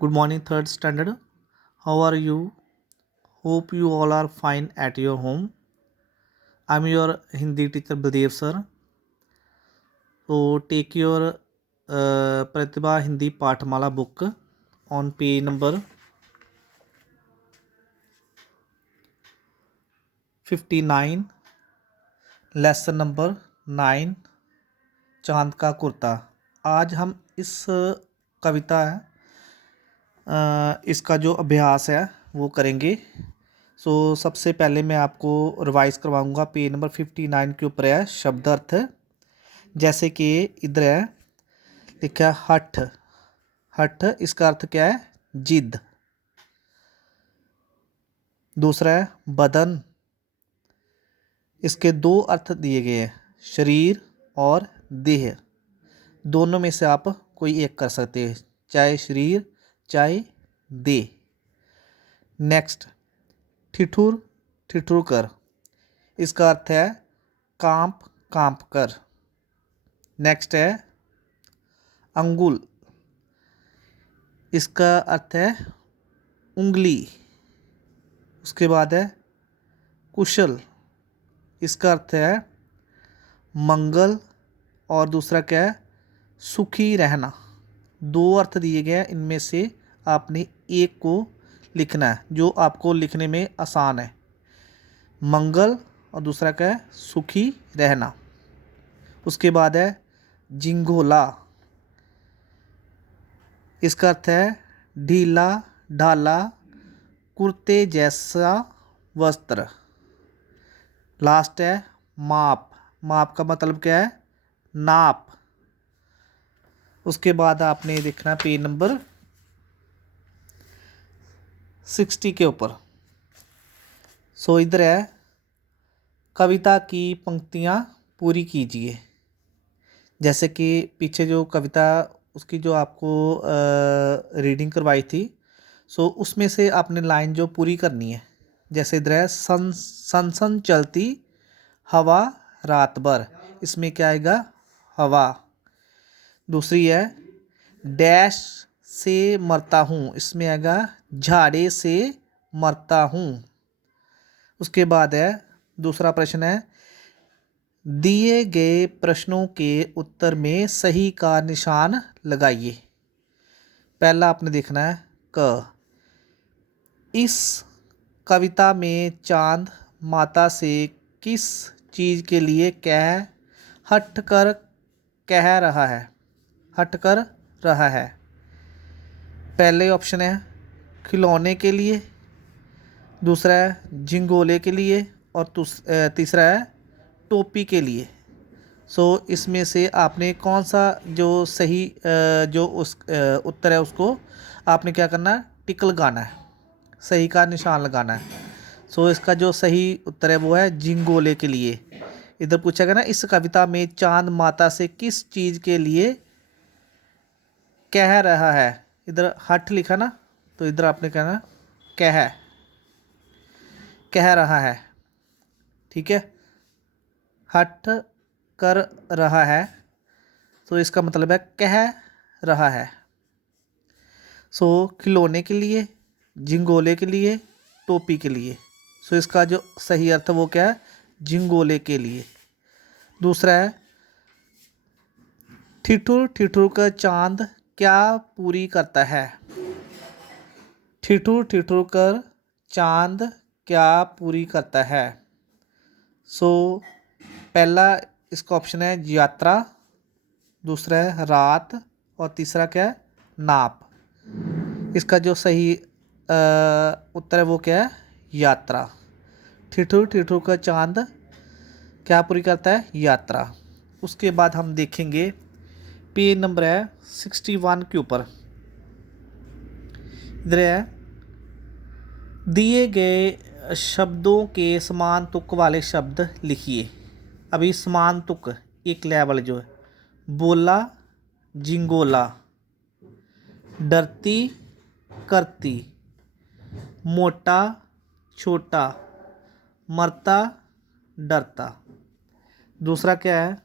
Good morning, third standard. How are you? Hope you all are fine at your home. I'm your Hindi teacher Baldev sir. So take your Pratibha Hindi Pathmala book on page number 59, lesson number 9, चांद का कुर्ता। आज हम इस कविता इसका जो अभ्यास है वो करेंगे। सबसे पहले मैं आपको रिवाइज करवाऊंगा। पेज नंबर 59 के ऊपर है शब्द अर्थ। जैसे कि इधर है लिखा है हठ। हठ इसका अर्थ क्या है? जिद। दूसरा है बदन। इसके दो अर्थ दिए गए हैं, शरीर और देह। दोनों में से आप कोई एक कर सकते हैं, चाहे शरीर चाहे देह। नेक्स्ट ठिठुर, ठिठुर कर। इसका अर्थ है कांप, कांप कर। नेक्स्ट है अंगुल। इसका अर्थ है उंगली। उसके बाद है कुशल। इसका अर्थ है मंगल। और दूसरा क्या है? सुखी रहना। दो अर्थ दिए गए हैं, इनमें से आपने एक को लिखना है जो आपको लिखने में आसान है। मंगल और दूसरा क्या है? सुखी रहना। उसके बाद है जिंगोला। इसका अर्थ है ढीला ढाला कुर्ते जैसा वस्त्र। लास्ट है माप। माप का मतलब क्या है? नाप। उसके बाद आपने देखना पेज नंबर 60 के ऊपर। इधर है कविता की पंक्तियाँ पूरी कीजिए। जैसे कि पीछे जो कविता उसकी जो आपको रीडिंग करवाई थी, उसमें से आपने लाइन जो पूरी करनी है। जैसे इधर है सन सन सन चलती हवा रात भर। इसमें क्या आएगा? हवा। दूसरी है डैश से मरता हूँ। इसमें आएगा झाड़े से मरता हूँ। उसके बाद है दूसरा प्रश्न है दिए गए प्रश्नों के उत्तर में सही का निशान लगाइए। पहला आपने देखना है क। इस कविता में चांद माता से किस चीज़ के लिए हट कर कह रहा है? हट कर रहा है। पहले ऑप्शन है खिलौने के लिए, दूसरा है झिंगोले के लिए और तीसरा है टोपी के लिए। इसमें से आपने कौन सा जो सही जो उस उत्तर है उसको आपने क्या करना है? टिक लगाना है, सही का निशान लगाना है। इसका जो सही उत्तर है वो है झिंगोले के लिए। इधर पूछा गया ना इस कविता में चांद माता से किस चीज़ के लिए कह रहा है। इधर हट लिखा ना, तो इधर आपने कहना कह रहा है। ठीक है, हट कर रहा है तो इसका मतलब है कह रहा है। खिलौने के लिए, झिंगोले के लिए, टोपी के लिए। इसका जो सही अर्थ वो क्या है? झिंगोले के लिए। दूसरा है ठिठुर ठिठुर का चांद क्या पूरी करता है? ठिठुर ठिठुर कर चांद क्या पूरी करता है? पहला इसका ऑप्शन है यात्रा, दूसरा है रात और तीसरा क्या है? नाप। इसका जो सही उत्तर है वो क्या है? यात्रा। ठिठुर ठिठुर का चांद क्या पूरी करता है? यात्रा। उसके बाद हम देखेंगे पेज नंबर है 61 के ऊपर। इधर है दिए गए शब्दों के समान तुक वाले शब्द लिखिए। अभी समान तुक एक लेवल जो है बोला, झिंगोला, डरती, करती, मोटा, छोटा, मरता, डरता। दूसरा क्या है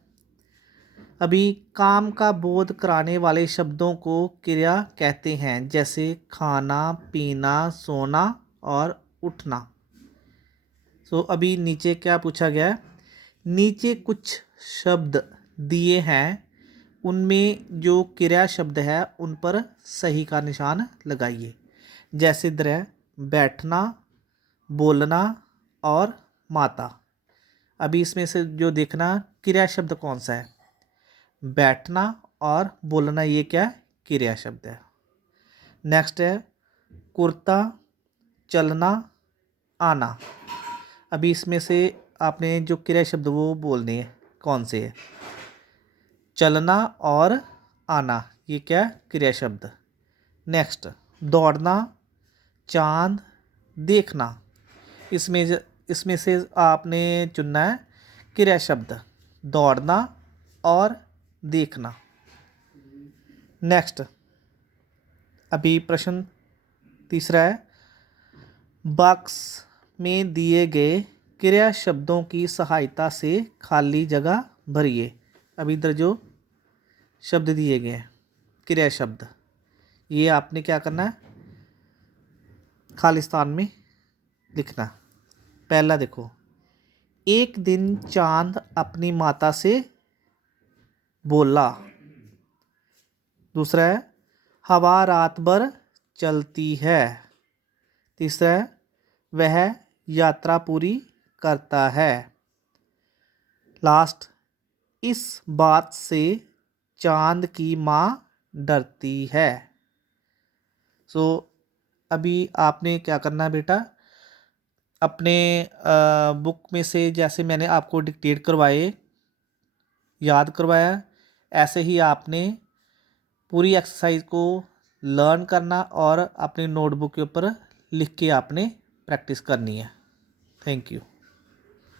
अभी काम का बोध कराने वाले शब्दों को क्रिया कहते हैं, जैसे खाना, पीना, सोना और उठना। सो अभी नीचे क्या पूछा गया है, नीचे कुछ शब्द दिए हैं, उनमें जो क्रिया शब्द है उन पर सही का निशान लगाइए। जैसे इधर है बैठना, बोलना और माता। अभी इसमें से जो देखना क्रिया शब्द कौन सा है, बैठना और बोलना, ये क्या क्रिया शब्द है। नेक्स्ट है कुर्ता, चलना, आना। अभी इसमें से आपने जो क्रिया शब्द वो बोलने हैं, कौन से है, चलना और आना, ये क्या क्रिया शब्द। नेक्स्ट दौड़ना, चांद, देखना। इसमें से आपने चुनना है क्रिया शब्द दौड़ना और देखना। नेक्स्ट अभी प्रश्न तीसरा है, बॉक्स में दिए गए क्रिया शब्दों की सहायता से खाली जगह भरिए। अभी इधर जो शब्द दिए गए हैं क्रिया शब्द, ये आपने क्या करना है, खालिस्तान में लिखना। पहला देखो, एक दिन चांद अपनी माता से बोला। दूसरा है हवा रात भर चलती है। तीसरा है वह यात्रा पूरी करता है। लास्ट, इस बात से चांद की माँ डरती है। सो अभी आपने क्या करना है बेटा, अपने बुक में से जैसे मैंने आपको डिक्टेट करवाए, याद करवाया, ऐसे ही आपने पूरी एक्सरसाइज को लर्न करना और अपनी नोटबुक के ऊपर लिख के आपने प्रैक्टिस करनी है। Thank you.